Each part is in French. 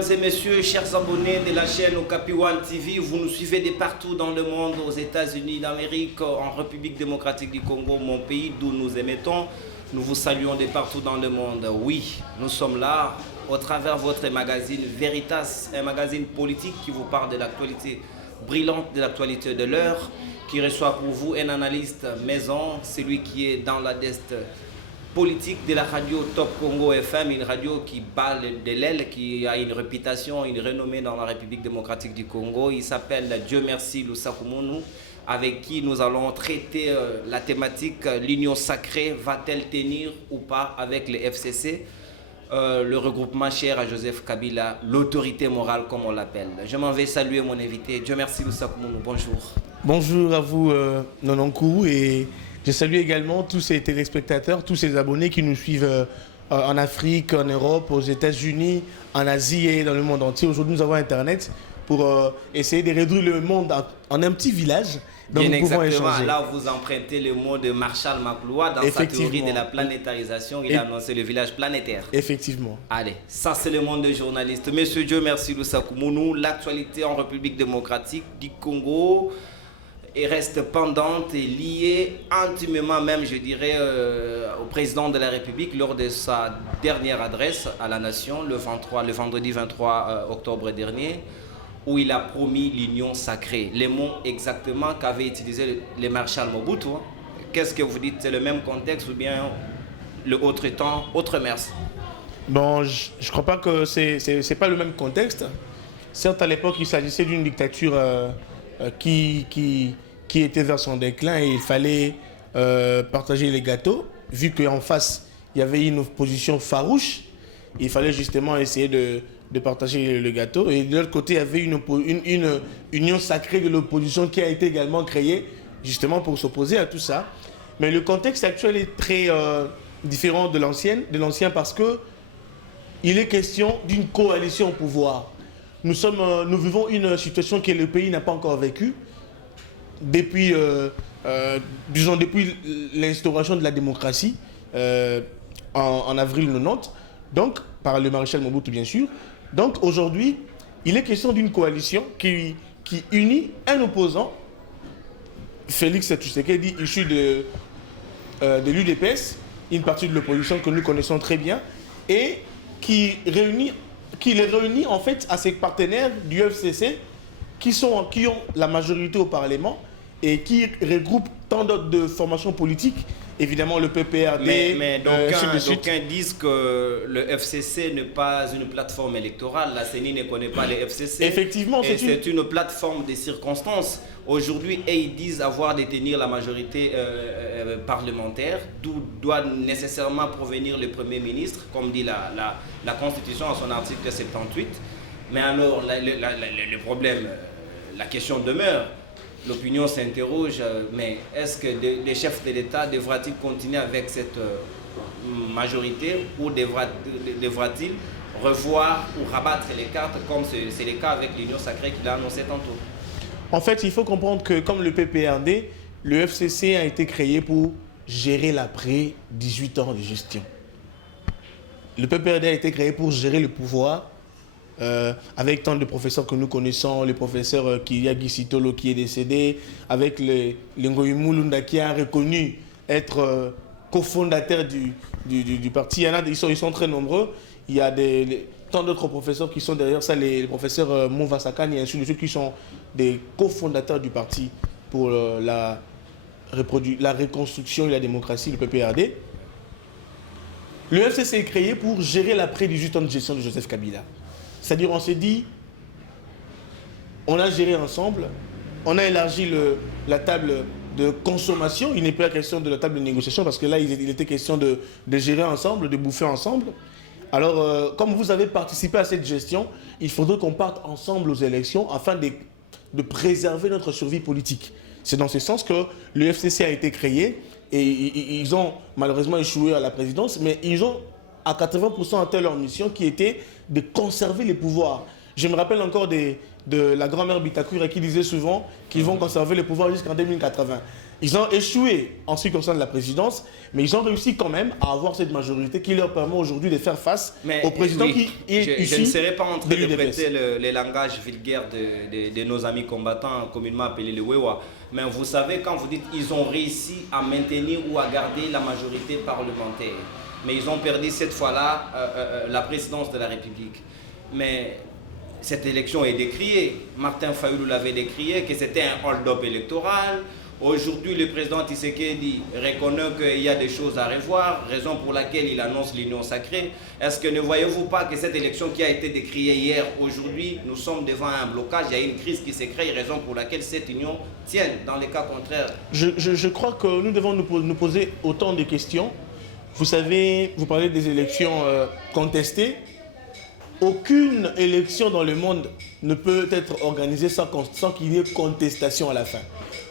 Mesdames et messieurs, chers abonnés de la chaîne Okapi One TV, vous nous suivez de partout dans le monde, aux États-Unis d'Amérique, en République démocratique du Congo, mon pays d'où nous émettons. Nous vous saluons de partout dans le monde. Oui, nous sommes là au travers de votre magazine Veritas, un magazine politique qui vous parle de l'actualité brillante, de l'actualité de l'heure, qui reçoit pour vous un analyste maison, celui qui est dans la desk politique de la radio Top Congo FM, une radio qui bat de l'aile, qui a une réputation, une renommée dans la République démocratique du Congo. Il s'appelle Dieu merci Lusaku Mounou, avec qui nous allons traiter la thématique l'union sacrée va-t-elle tenir ou pas avec le FCC, le regroupement cher à Joseph Kabila, l'autorité morale comme on l'appelle. Je m'en vais saluer mon invité. Dieu merci Lusaku Mounou, bonjour. Bonjour à vous Nonankou, et je salue également tous ces téléspectateurs, tous ces abonnés qui nous suivent en Afrique, en Europe, aux États-Unis, en Asie et dans le monde entier. Aujourd'hui, nous avons Internet pour essayer de réduire le monde en un petit village dont nous pouvons échanger. Là, vous empruntez le mot de Marshall McLuhan dans sa théorie de la planétarisation. Il a annoncé le village planétaire. Effectivement. Allez, ça c'est le monde des journalistes. Monsieur Dieu merci Lusaku Mounou, l'actualité en République démocratique du Congo et reste pendante et liée intimement même, je dirais, au président de la République lors de sa dernière adresse à la nation le vendredi 23 octobre dernier, où il a promis l'union sacrée. Les mots exactement qu'avait utilisé le maréchal Mobutu. Qu'est-ce que vous dites? C'est le même contexte ou bien le autre temps, autre mers? Bon, je ne crois pas que c'est pas le même contexte. Certes, à l'époque, il s'agissait d'une dictature qui était vers son déclin et il fallait partager les gâteaux. Vu qu'en face, il y avait une opposition farouche, il fallait justement essayer de partager le gâteau. Et de l'autre côté, il y avait une union sacrée de l'opposition qui a été également créée justement pour s'opposer à tout ça. Mais le contexte actuel est très différent de l'ancien parce que il est question d'une coalition au pouvoir. Nous vivons une situation que le pays n'a pas encore vécue depuis, depuis l'instauration de la démocratie en avril 90, donc par le maréchal Mobutu bien sûr. Donc aujourd'hui, il est question d'une coalition qui unit un opposant, Félix Tshisekedi, issu de l'UDPS, une partie de l'opposition que nous connaissons très bien, et qui les réunit en fait à ses partenaires du FCC qui ont la majorité au Parlement et qui regroupent tant d'autres de formations politiques, évidemment le PPRD. Mais d'aucuns disent que le FCC n'est pas une plateforme électorale. La CENI ne connaît pas le FCC. Effectivement, c'est une plateforme des circonstances. Aujourd'hui, ils disent avoir détenir la majorité parlementaire, d'où doit nécessairement provenir le Premier ministre, comme dit la Constitution en son article 78. Mais alors, le problème, la question demeure. L'opinion s'interroge, mais est-ce que les chefs de l'État devra-t-il continuer avec cette majorité ou devra-t-il revoir ou rabattre les cartes comme c'est le cas avec l'union sacrée qu'il a annoncé tantôt? En fait, il faut comprendre que comme le PPRD, le FCC a été créé pour gérer l'après 18 ans de gestion. Le PPRD a été créé pour gérer le pouvoir avec tant de professeurs que nous connaissons, le professeur Kyriaki Sitolo qui est décédé, avec le Ngoyi Mulunda qui a reconnu être cofondateur du parti. Ils sont très nombreux. Il y a tant d'autres professeurs qui sont derrière ça, les professeurs Mouva Sakane et ainsi de suite, qui sont des cofondateurs du parti pour la reconstruction et la démocratie, le PPRD. Le FCC est créé pour gérer l'après 18 ans de gestion de Joseph Kabila. C'est-à-dire, on s'est dit, on a géré ensemble, on a élargi la table de consommation. Il n'est pas question de la table de négociation parce que là, il était question de gérer ensemble, de bouffer ensemble. Alors, comme vous avez participé à cette gestion, il faudrait qu'on parte ensemble aux élections afin de préserver notre survie politique. C'est dans ce sens que le FCC a été créé et ils ont malheureusement échoué à la présidence, mais ils ont à 80% atteint leur mission qui était de conserver les pouvoirs. Je me rappelle encore des de la grand-mère Bitakoura qui disait souvent qu'ils vont conserver le pouvoir jusqu'en 2080. Ils ont échoué en ce qui concerne la présidence, mais ils ont réussi quand même à avoir cette majorité qui leur permet aujourd'hui de faire face au président qui est issu. Je ne serais pas en train de prêter les langages vulgaires de nos amis combattants, communément appelés les Wewa. Mais vous savez, quand vous dites qu'ils ont réussi à maintenir ou à garder la majorité parlementaire, mais ils ont perdu cette fois-là la présidence de la République. Mais cette élection est décriée. Martin Fayulu l'avait décrié, que c'était un hold-up électoral. Aujourd'hui, le président Tshisekedi reconnaît qu'il y a des choses à revoir, raison pour laquelle il annonce l'union sacrée. Est-ce que ne voyez-vous pas que cette élection qui a été décriée hier, aujourd'hui, nous sommes devant un blocage, il y a une crise qui s'est créée, raison pour laquelle cette union tient dans les cas contraires? Je crois que nous devons nous poser autant de questions. Vous savez, vous parlez des élections contestées. Aucune élection dans le monde ne peut être organisée sans qu'il y ait contestation à la fin.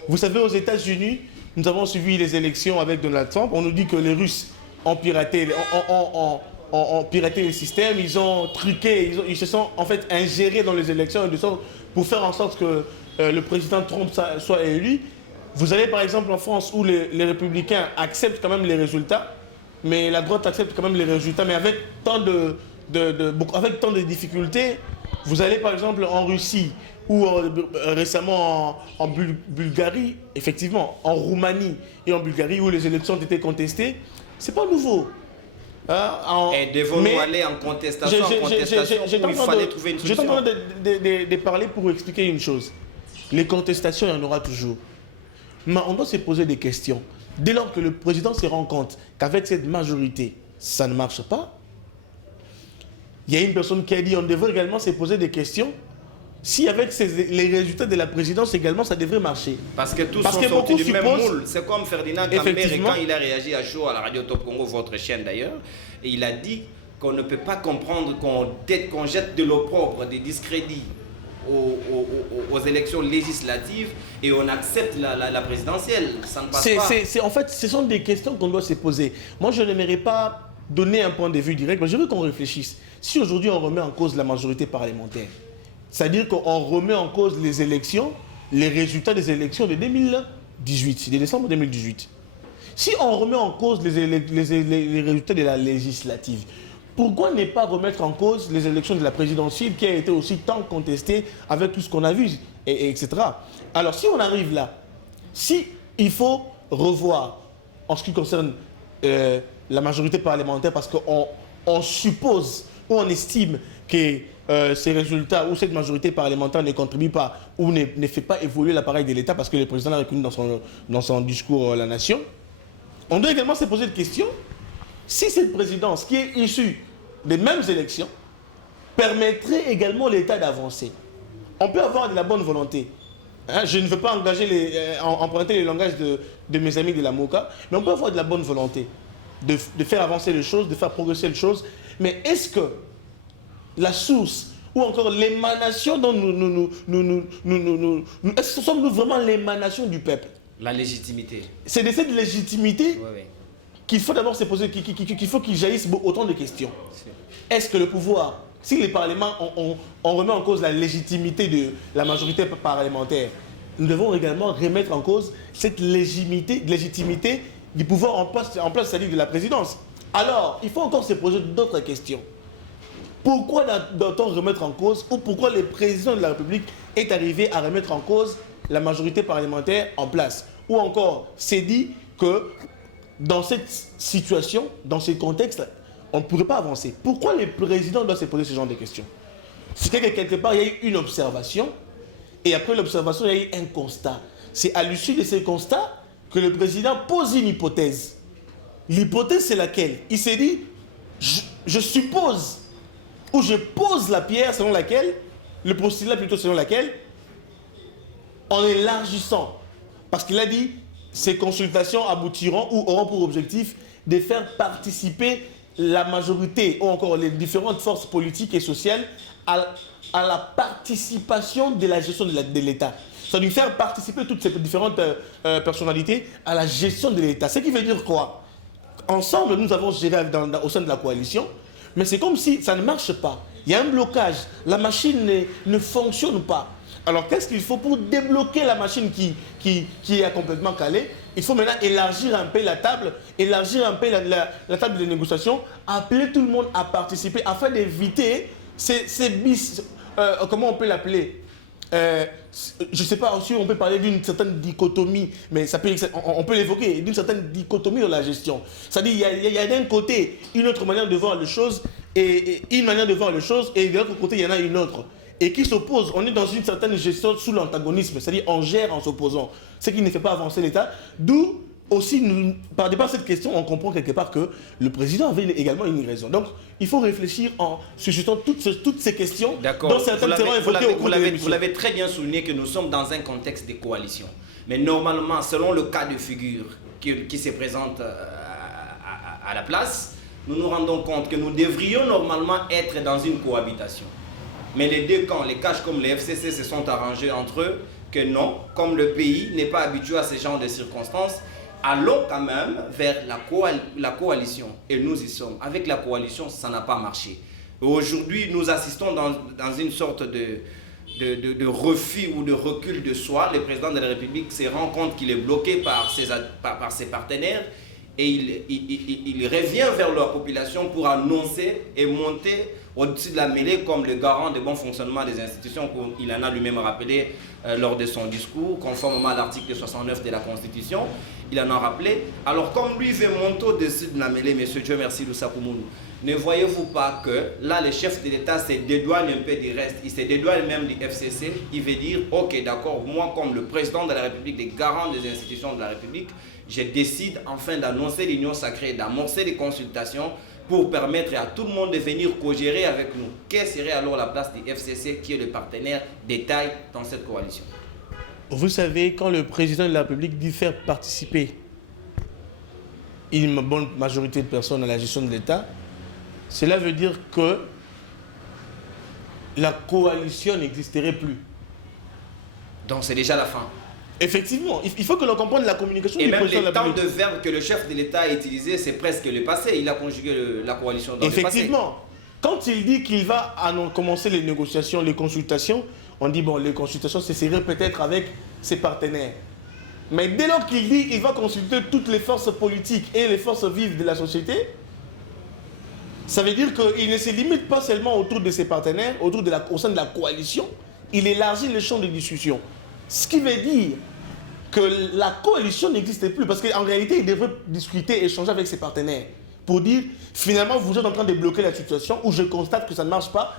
Vous savez, aux États-Unis, nous avons suivi les élections avec Donald Trump. On nous dit que les Russes ont piraté, ont piraté le système, ils ont truqué, ils se sont en fait ingérés dans les élections pour faire en sorte que le président Trump soit élu. Vous avez par exemple en France où les républicains acceptent quand même les résultats, mais la droite accepte quand même les résultats, mais avec tant de difficultés. Vous allez par exemple en Russie ou récemment en Bulgarie, effectivement, en Roumanie et en Bulgarie où les élections ont été contestées. C'est pas nouveau. Et devons-nous aller en contestation, il fallait trouver une solution. Je suis en train de parler pour expliquer une chose. Les contestations, il y en aura toujours. Mais on doit se poser des questions. Dès lors que le président se rend compte qu'avec cette majorité, ça ne marche pas, il y a une personne qui a dit qu'on devrait également se poser des questions si avec les résultats de la présidence également ça devrait marcher. Parce que tous sont sortis du même moule. C'est comme Ferdinand Kambere quand il a réagi à chaud à la radio Top Congo, votre chaîne d'ailleurs, et il a dit qu'on ne peut pas comprendre qu'on jette de l'eau propre, des discrédits aux élections législatives et on accepte la présidentielle. Ça ne passe pas. En fait, ce sont des questions qu'on doit se poser. Moi, je n'aimerais pas donner un point de vue direct, mais je veux qu'on réfléchisse. Si aujourd'hui on remet en cause la majorité parlementaire, c'est-à-dire qu'on remet en cause les élections, les résultats des élections de 2018, de décembre 2018. Si on remet en cause les résultats de la législative, pourquoi ne pas remettre en cause les élections de la présidentielle qui a été aussi tant contestée avec tout ce qu'on a vu, etc. Alors si on arrive là, si il faut revoir en ce qui concerne la majorité parlementaire parce qu'on suppose ou on estime que ces résultats ou cette majorité parlementaire ne contribue pas ou ne fait pas évoluer l'appareil de l'État parce que le président l'a reconnu dans son discours la nation, on doit également se poser une question. Si cette présidence qui est issue des mêmes élections permettrait également l'État d'avancer, on peut avoir de la bonne volonté. Je ne veux pas emprunter les langages de mes amis de la MOCA, mais on peut avoir de la bonne volonté de faire avancer les choses, de faire progresser les choses. Mais est-ce que la source ou encore l'émanation dont est-ce que sommes-nous vraiment l'émanation du peuple? La légitimité. C'est de cette légitimité qu'il faut d'abord se poser, qu'il faut qu'il jaillisse autant de questions. Est-ce que le pouvoir, si les parlements, on remet en cause la légitimité de la majorité parlementaire, nous devons également remettre en cause cette légitimité du pouvoir en place, c'est-à-dire de la présidence. Alors, il faut encore se poser d'autres questions. Pourquoi doit-on remettre en cause, ou pourquoi le président de la République est arrivé à remettre en cause la majorité parlementaire en place? Ou encore, c'est dit que dans cette situation, dans ce contexte, on ne pourrait pas avancer. Pourquoi le président doit se poser ce genre de questions? C'est que quelque part, il y a eu une observation, et après l'observation, il y a eu un constat. C'est à l'issue de ce constat que le président pose une hypothèse. L'hypothèse, c'est laquelle? Il s'est dit, je suppose, ou je pose la pierre selon laquelle, le postulat plutôt selon laquelle, en élargissant, parce qu'il a dit, ces consultations aboutiront ou auront pour objectif de faire participer la majorité ou encore les différentes forces politiques et sociales à la participation de la gestion de l'État. Ça veut faire participer toutes ces différentes personnalités à la gestion de l'État. Ce qui veut dire quoi? Ensemble, nous avons géré au sein de la coalition, mais c'est comme si ça ne marche pas. Il y a un blocage. La machine ne fonctionne pas. Alors, qu'est-ce qu'il faut pour débloquer la machine qui est complètement calée? Il faut maintenant élargir un peu la table, élargir un peu la table de négociation, appeler tout le monde à participer afin d'éviter ces bis. Comment on peut l'appeler? Je ne sais pas si on peut parler d'une certaine dichotomie, mais on peut l'évoquer, d'une certaine dichotomie dans la gestion. C'est-à-dire qu'il y a d'un côté une autre manière de voir les choses, et une manière de voir les choses, et de l'autre côté, il y en a une autre. Et qui s'opposent. On est dans une certaine gestion sous l'antagonisme, c'est-à-dire on gère en s'opposant, ce qui ne fait pas avancer l'État. D'où aussi, par départ de cette question, on comprend quelque part que le président avait également une raison. Donc, il faut réfléchir en suscitant toutes ces questions dont certaines seront évoquées au cours de l'émission. Vous l'avez très bien souligné que nous sommes dans un contexte de coalition. Mais normalement, selon le cas de figure qui se présente à la place, nous nous rendons compte que nous devrions normalement être dans une cohabitation. Mais les deux camps, les caches comme les FCC, se sont arrangés entre eux que non, comme le pays n'est pas habitué à ce genre de circonstances, allons quand même vers la coalition. Et nous y sommes. Avec la coalition, ça n'a pas marché. Aujourd'hui, nous assistons dans une sorte de refus ou de recul de soi. Le président de la République se rend compte qu'il est bloqué par ses partenaires et il revient vers la population pour annoncer et monter au-dessus de la mêlée comme le garant du bon fonctionnement des institutions, comme il en a lui-même rappelé lors de son discours, conformément à l'article 69 de la Constitution. Il en a rappelé. Alors, comme lui veut monter au-dessus de la mêlée, monsieur Dieu merci, Lusakumunu, ne voyez-vous pas que là, le chef de l'État se dédouane un peu du reste, il se dédouane même du FCC, il veut dire, ok, d'accord, moi, comme le président de la République, des garants des institutions de la République, je décide enfin d'annoncer l'union sacrée, d'amorcer les consultations pour permettre à tout le monde de venir co-gérer avec nous. Quelle serait alors la place du FCC qui est le partenaire détail dans cette coalition? Vous savez, quand le président de la République dit faire participer une bonne majorité de personnes à la gestion de l'État, cela veut dire que la coalition n'existerait plus. Donc c'est déjà la fin. Effectivement, il faut que l'on comprenne la communication et du même président de la les temps République. de verbe que le chef de l'État a utilisé, c'est presque le passé. Il a conjugué la coalition dans le passé. Effectivement. Quand il dit qu'il va commencer les négociations, les consultations, on dit bon, les consultations, ce serait peut-être avec ses partenaires. Mais dès lors qu'il dit qu'il va consulter toutes les forces politiques et les forces vives de la société, ça veut dire qu'il ne se limite pas seulement autour de ses partenaires, au sein de la coalition, il élargit le champ de discussion. Ce qui veut dire que la coalition n'existe plus, parce qu'en réalité, il devrait discuter, échanger avec ses partenaires pour dire, finalement, vous êtes en train de bloquer la situation où je constate que ça ne marche pas.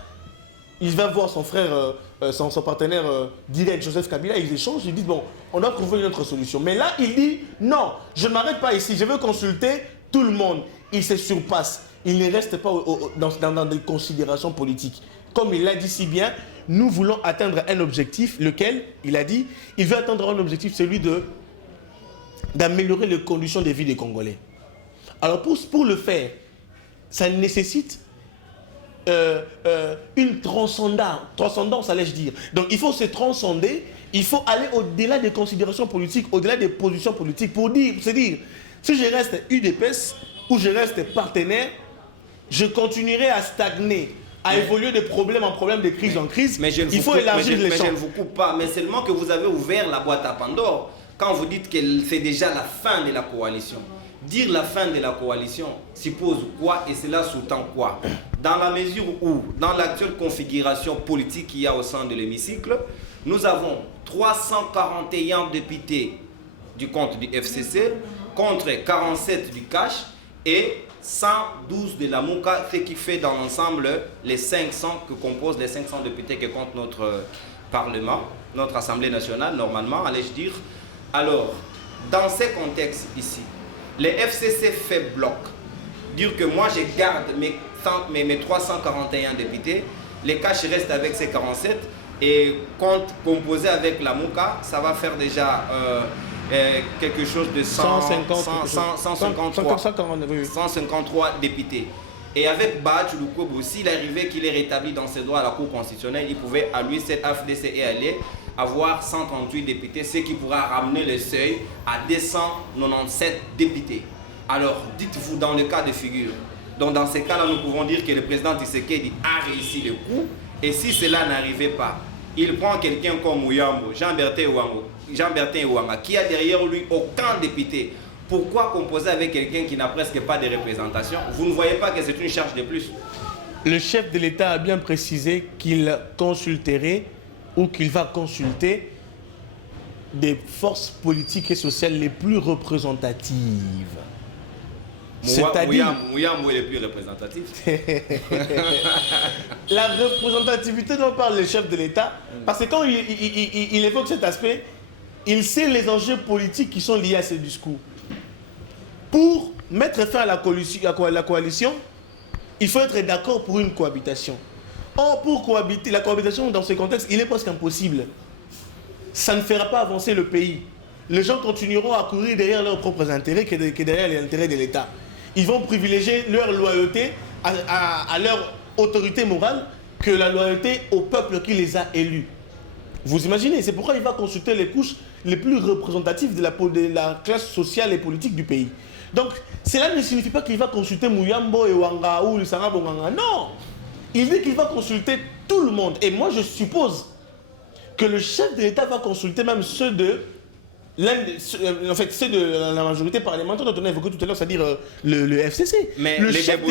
Il va voir son frère, son partenaire direct, Joseph Kabila, ils échangent, ils disent, bon, on doit trouver une autre solution. Mais là, il dit, non, je ne m'arrête pas ici, je veux consulter tout le monde. Il se surpasse, il ne reste pas dans des considérations politiques. Comme il l'a dit si bien, nous voulons atteindre un objectif, lequel, il a dit, il veut atteindre un objectif, celui d'améliorer les conditions de vie des Congolais. Alors pour le faire, ça nécessite une transcendance, allais-je dire. Donc il faut se transcender, il faut aller au-delà des considérations politiques, au-delà des positions politiques, pour se dire, si je reste UDPS ou je reste partenaire, je continuerai à stagner, à évoluer de problème en problème, de crise en crise. Il faut élargir les champs. Mais je ne vous coupe pas, mais seulement que vous avez ouvert la boîte à Pandore quand vous dites que c'est déjà la fin de la coalition. Dire la fin de la coalition suppose quoi et cela sous-tend quoi? Dans la mesure où, dans l'actuelle configuration politique qu'il y a au sein de l'hémicycle, nous avons 341 députés du compte du FCC contre 47 du CACH et 112 de la MOUCA, ce qui fait dans l'ensemble les 500 que composent les 500 députés que compte notre Parlement, notre Assemblée nationale, normalement, allais-je dire. Alors, dans ces contextes ici, les FCC fait bloc. Dire que moi, je garde mes 341 députés, les CACH restent avec ces 47, et compte composé avec la MOUCA, ça va faire déjà quelque chose de 153 députés. Et avec Badj Lukob aussi, il est arrivé qu'il est rétabli dans ses droits à la Cour constitutionnelle. Il pouvait, à lui, cette AFDC aller avoir 138 députés, ce qui pourra ramener le seuil à 297 députés. Alors, dites-vous, dans le cas de figure, Donc dans ces cas-là, nous pouvons dire que le président Tshisekedi a réussi le coup. Et si cela n'arrivait pas, il prend quelqu'un comme Mouyambo, Jean-Bertin Ouanga, qui a derrière lui aucun député. Pourquoi composer avec quelqu'un qui n'a presque pas de représentation? Vous ne voyez pas que c'est une charge de plus? Le chef de l'État a bien précisé qu'il consulterait ou qu'il va consulter des forces politiques et sociales les plus représentatives. C'est-à-dire Mouyambo est le plus représentatif. La représentativité dont parle le chef de l'État, parce que quand il évoque cet aspect, il sait les enjeux politiques qui sont liés à ce discours. Pour mettre fin à la coalition, il faut être d'accord pour une cohabitation. Or, pour cohabiter, la cohabitation dans ce contexte, il est presque impossible. Ça ne fera pas avancer le pays. Les gens continueront à courir derrière leurs propres intérêts que derrière les intérêts de l'État. Ils vont privilégier leur loyauté à leur autorité morale que la loyauté au peuple qui les a élus. Vous imaginez, c'est pourquoi il va consulter les couches les plus représentatives de la classe sociale et politique du pays. Donc, cela ne signifie pas qu'il va consulter Mouyambo et Ouanga ou Lusanga Bonganga. Non! Il dit qu'il va consulter tout le monde. Et moi, je suppose que le chef de l'État va consulter même ceux de la majorité parlementaire dont on a évoqué tout à l'heure, c'est-à-dire le FCC. Mais le les chefs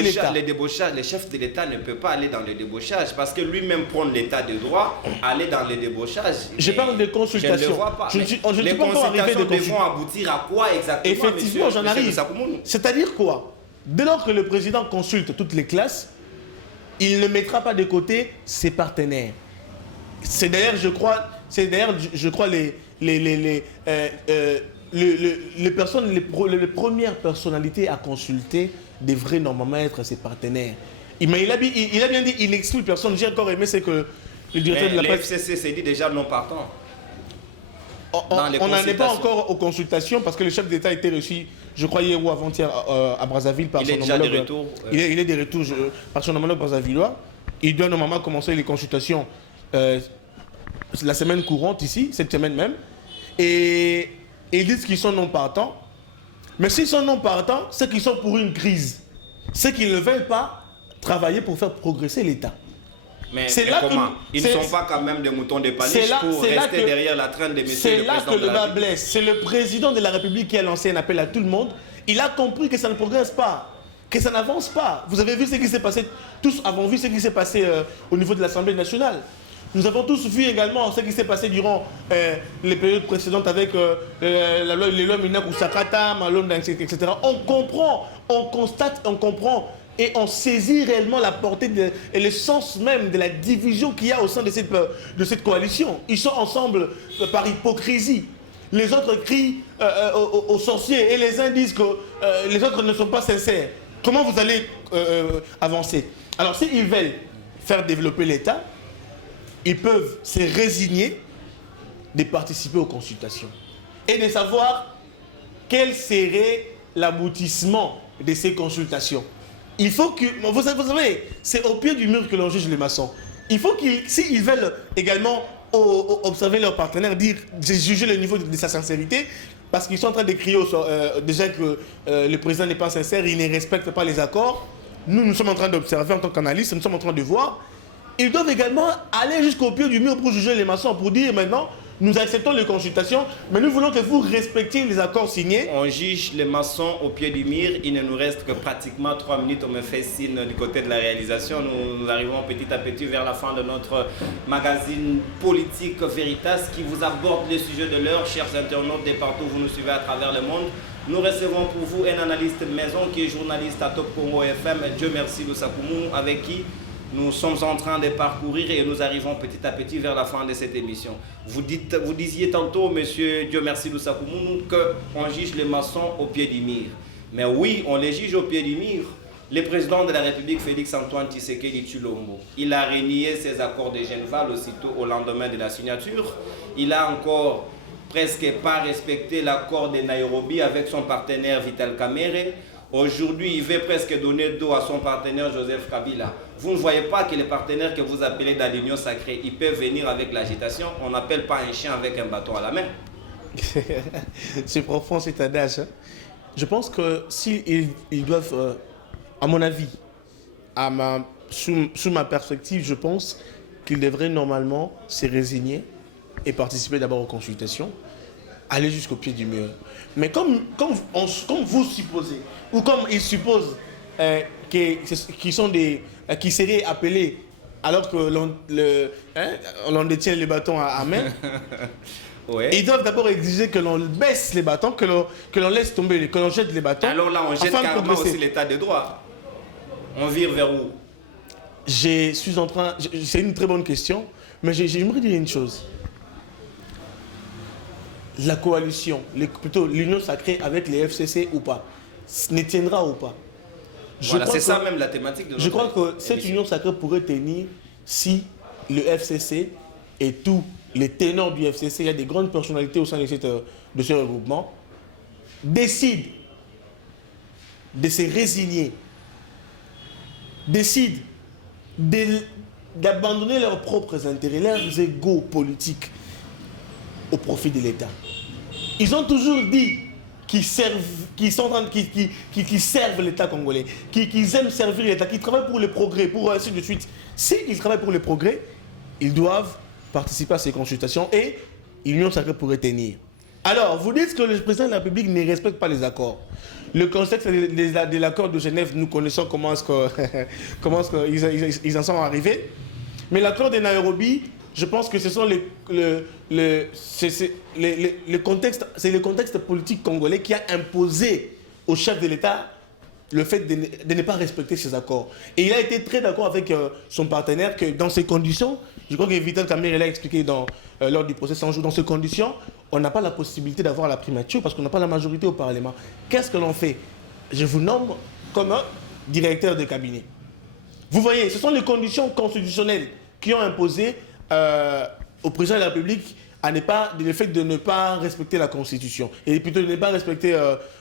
de l'État ne peuvent pas aller dans le débauchage parce que lui-même prendre l'État de droit, aller dans le débauchage. Je parle de consultation. Je ne le vois pas. Les consultations devront aboutir à quoi exactement? Effectivement, j'en arrive. C'est-à-dire quoi? Dès lors que le président consulte toutes les classes, il ne mettra pas de côté ses partenaires. C'est d'ailleurs, je crois, les premières personnalités à consulter devraient normalement être ses partenaires. Mais il a bien dit, il n'exclut personne. J'ai encore aimé, c'est que le directeur de la presse... Le FCC s'est dit déjà non partant. On n'en est pas encore aux consultations parce que le chef d'État a été reçu, je crois, hier ou avant-hier à Brazzaville par son homologue. Il est déjà de retour. Il est de retour par son homologue brazzavillois. Il doit normalement commencer les consultations la semaine courante ici, cette semaine même. Et ils disent qu'ils sont non partants. Mais s'ils sont non partants, c'est qu'ils sont pour une crise. C'est qu'ils ne veulent pas travailler pour faire progresser l'État. Mais comment? Ils ne sont pas quand même des moutons de paniche pour rester derrière la traîne de monsieur le président de la République. C'est là que le bas blesse. C'est le président de la République qui a lancé un appel à tout le monde. Il a compris que ça ne progresse pas, que ça n'avance pas. Vous avez vu ce qui s'est passé, tous avons vu ce qui s'est passé au niveau de l'Assemblée nationale. Nous avons tous vu également ce qui s'est passé durant les périodes précédentes avec les lois Minakou Sakata, Malonda, etc. On comprend, on constate, on comprend et on saisit réellement la portée et le sens même de la division qu'il y a au sein de cette coalition. Ils sont ensemble par hypocrisie. Les autres crient aux sorciers et les uns disent que les autres ne sont pas sincères. Comment vous allez avancer? Alors s'ils veulent faire développer l'État, ils peuvent se résigner de participer aux consultations et de savoir quel serait l'aboutissement de ces consultations. Il faut que, vous savez, c'est au pied du mur que l'on juge les maçons. Il faut qu'ils, s'ils veulent également observer leurs partenaires, juger le niveau de sa sincérité, parce qu'ils sont en train de crier déjà que le président n'est pas sincère, il ne respecte pas les accords. Nous sommes en train d'observer en tant qu'analystes, nous sommes en train de voir. Ils doivent également aller jusqu'au pied du mur pour juger les maçons, pour dire maintenant, nous acceptons les consultations, mais nous voulons que vous respectiez les accords signés. On juge les maçons au pied du mur, il ne nous reste que pratiquement 3 minutes, on me fait signe du côté de la réalisation. Nous arrivons petit à petit vers la fin de notre magazine politique Veritas qui vous aborde le sujet de l'heure. Chers internautes de partout, vous nous suivez à travers le monde. Nous recevons pour vous un analyste maison qui est journaliste à Top Congo FM, Dieu merci Lusakumu, avec qui nous sommes en train de parcourir et nous arrivons petit à petit vers la fin de cette émission. Vous disiez tantôt, monsieur Dieu merci Lusakumu, qu'on juge les maçons au pied du mur. Mais oui, on les juge au pied du mur. Le président de la République, Félix-Antoine Tshisekedi Tshilombo, il a renié ses accords de Genval aussitôt au lendemain de la signature. Il a encore presque pas respecté l'accord de Nairobi avec son partenaire Vital Kamerhe. Aujourd'hui, il veut presque donner dos à son partenaire Joseph Kabila. Vous ne voyez pas que les partenaires que vous appelez dans l'Union sacrée, ils peuvent venir avec l'agitation. On n'appelle pas un chien avec un bâton à la main. C'est profond cet adage. Hein. Je pense que s'ils doivent à mon avis, sous ma perspective, je pense qu'il devrait normalement se résigner et participer d'abord aux consultations, aller jusqu'au pied du mur. Mais comme vous supposez, ou comme ils supposent qui seraient appelés alors que l'on détient les bâtons à main, ouais. Ils doivent d'abord exiger que l'on baisse les bâtons, que l'on laisse tomber, que l'on jette les bâtons. Alors là, on jette carrément aussi l'état de droit. On vire vers où? C'est une très bonne question, mais j'aimerais dire une chose. La coalition, plutôt l'union sacrée avec les FCC ou pas, ne tiendra ou pas. Voilà, c'est ça même la thématique de notre Je crois que cette union sacrée pourrait tenir si le FCC et tous les ténors du FCC, il y a des grandes personnalités au sein de ce regroupement, décident de se résigner, décident d'abandonner leurs propres intérêts, leurs égos politiques au profit de l'État. Ils ont toujours dit qu'ils servent l'État congolais, qu'ils aiment servir l'État, qu'ils travaillent pour le progrès, pour ainsi de suite. S'ils travaillent pour le progrès, ils doivent participer à ces consultations et l'Union sacrée pourrait tenir. Alors, vous dites que le président de la République ne respecte pas les accords. Le contexte de l'accord de Genève, nous connaissons comment ils en sont arrivés. Mais l'accord de Nairobi, je pense que ce sont c'est le contexte politique congolais qui a imposé au chef de l'État le fait de ne pas respecter ces accords. Et il a été très d'accord avec son partenaire que dans ces conditions, je crois que Vital Kamerhe l'a expliqué lors du procès 100 jours, dans ces conditions, on n'a pas la possibilité d'avoir la primature parce qu'on n'a pas la majorité au Parlement. Qu'est-ce que l'on fait? Je vous nomme comme un directeur de cabinet. Vous voyez, ce sont les conditions constitutionnelles qui ont imposé au président de la République le fait de ne pas respecter la Constitution et plutôt de ne pas respecter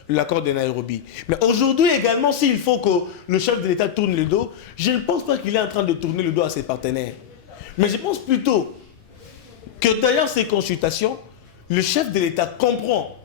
l'accord de Nairobi. Mais aujourd'hui également, s'il faut que le chef de l'État tourne le dos, je ne pense pas qu'il est en train de tourner le dos à ses partenaires. Mais je pense plutôt que derrière ces consultations, le chef de l'État comprend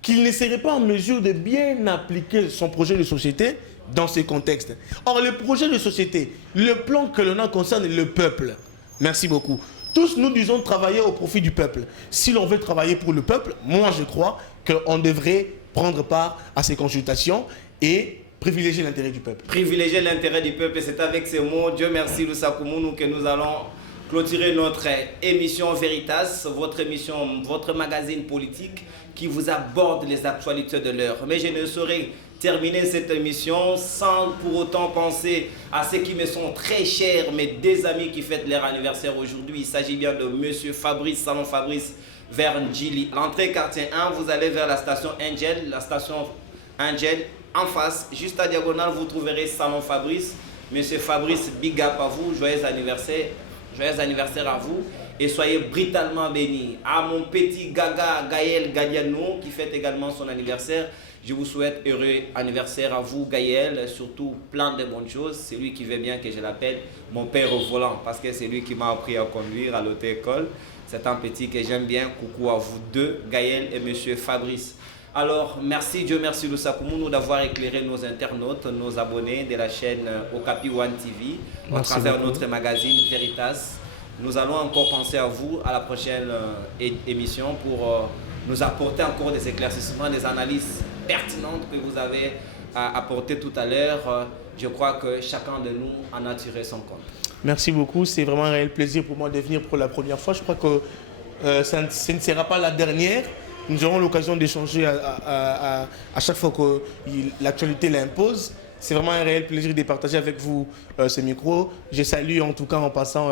qu'il ne serait pas en mesure de bien appliquer son projet de société dans ces contextes. Or, le projet de société, le plan que l'on a concerne le peuple. Merci beaucoup. Tous nous disons travailler au profit du peuple. Si l'on veut travailler pour le peuple, moi je crois qu'on devrait prendre part à ces consultations et privilégier l'intérêt du peuple. Privilégier l'intérêt du peuple, c'est avec ces mots, Dieu merci Lusaku Mounou, que nous allons clôturer notre émission Veritas, votre émission, votre magazine politique qui vous aborde les actualités de l'heure. Mais je ne saurais terminer cette émission sans pour autant penser à ceux qui me sont très chers, mes deux amis qui fêtent leur anniversaire aujourd'hui. Il s'agit bien de Monsieur Fabrice, Salon Fabrice, vers Njili. L'entrée quartier 1, vous allez vers la station Angel, en face, juste à diagonale, vous trouverez Salon Fabrice. Monsieur Fabrice, big up à vous, joyeux anniversaire à vous. Et soyez brutalement bénis. À mon petit gaga Gaël Gadiano qui fête également son anniversaire, je vous souhaite heureux anniversaire à vous Gaël, surtout plein de bonnes choses. C'est lui qui veut bien que je l'appelle mon père au volant parce que c'est lui qui m'a appris à conduire à l'auto-école. C'est un petit que j'aime bien. Coucou à vous deux, Gaël et Monsieur Fabrice. Alors, merci, Dieu merci Lusaku Mounou d'avoir éclairé nos internautes, nos abonnés de la chaîne Okapi One TV à travers notre magazine Veritas. Nous allons encore penser à vous à la prochaine émission pour nous apporter encore des éclaircissements, des analyses pertinentes que vous avez apportées tout à l'heure. Je crois que chacun de nous en a tiré son compte. Merci beaucoup, c'est vraiment un réel plaisir pour moi de venir pour la première fois. Je crois que ce ne sera pas la dernière. Nous aurons l'occasion d'échanger à chaque fois que l'actualité l'impose. C'est vraiment un réel plaisir de partager avec vous ce micro. Je salue en tout cas en passant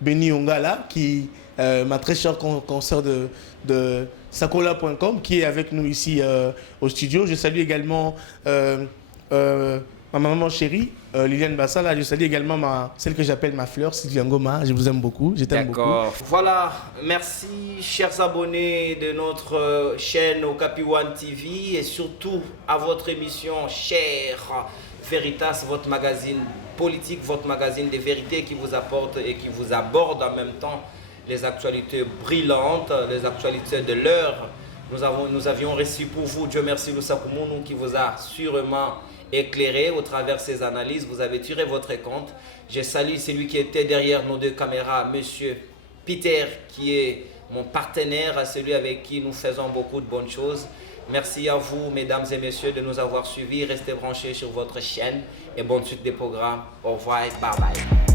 Benny Ongala, qui ma très chère consoeur de Sakola.com, qui est avec nous ici au studio. Je salue également ma maman chérie, Liliane Bassala. Je salue également celle que j'appelle ma fleur, Sylvia Ngoma. Je vous aime beaucoup, je t'aime beaucoup. Voilà, merci chers abonnés de notre chaîne Okapi One TV et surtout à votre émission chère Veritas, votre magazine politique, votre magazine de vérité qui vous apporte et qui vous aborde en même temps les actualités brillantes, les actualités de l'heure. Nous avions reçu pour vous, Dieu merci, Lusaku Mounou qui vous a sûrement éclairé au travers de ces analyses. Vous avez tiré votre compte. Je salue celui qui était derrière nos deux caméras, Monsieur Peter, qui est mon partenaire, celui avec qui nous faisons beaucoup de bonnes choses. Merci à vous, mesdames et messieurs, de nous avoir suivis. Restez branchés sur votre chaîne et bonne suite des programmes. Au revoir et bye bye.